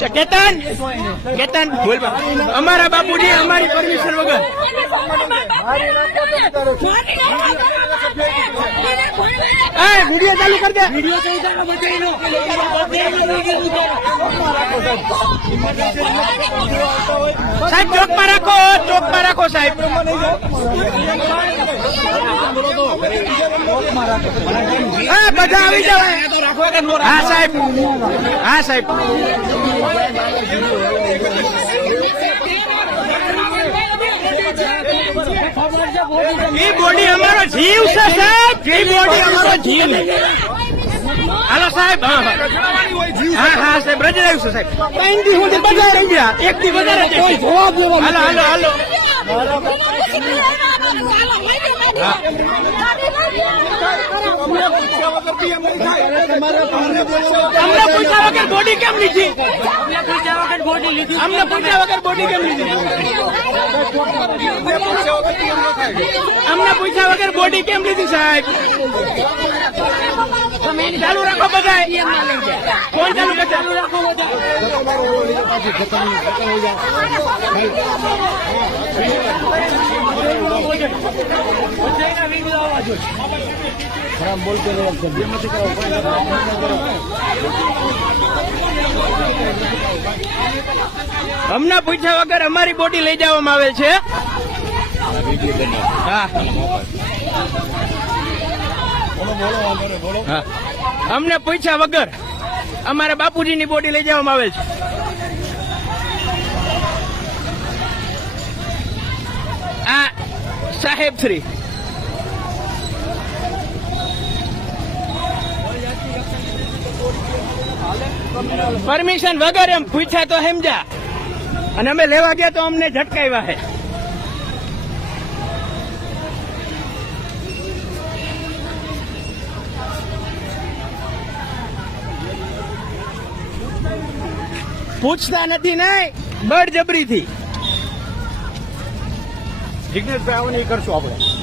કેતન કેતન બોલ અમારા બાપુજી અમારી પરમિશન વગર વિડીયો ચાલુ કરી દે સાહેબ ચોકમાં રાખો સાહેબ બધા આવી જવાય હા સાહેબ એ બોડી અમારો જીવ છે સાહેબ એ બોડી અમારો જીવ હાલો સાહેબ હા સાહેબ રજા આવ્યું છે સાહેબ 3 દી સુધી બધા રહી ગયા 1 દી વધારે જવાબ હાલો અમને પૂછ્યા વગર બોડી કેમ લીધી અમને પૂછ્યા વગર બોડી કેમ લીધી અમને પૂછ્યા વગર બોડી કેમ લીધી સાહેબ ચાલુ રાખો બધા ફોન ચાલુ રાખો અમને પૂછ્યા વગર અમારી બોડી લઈ જવામાં આવે છે અમને પૂછ્યા વગર અમારા બાપુજીની બોડી લઈ જવામાં આવે છે આ સાહેબ શ્રી પરમિશન વગર એમ પૂછ્યા તો સમજા અને અમે લેવા ગયા તો અમને ઝટકાવ્યા છે પૂછતા નથી નહીં બળજબરીથી જિગ્નેશભાઈ આવું નહીં કરશું આપણે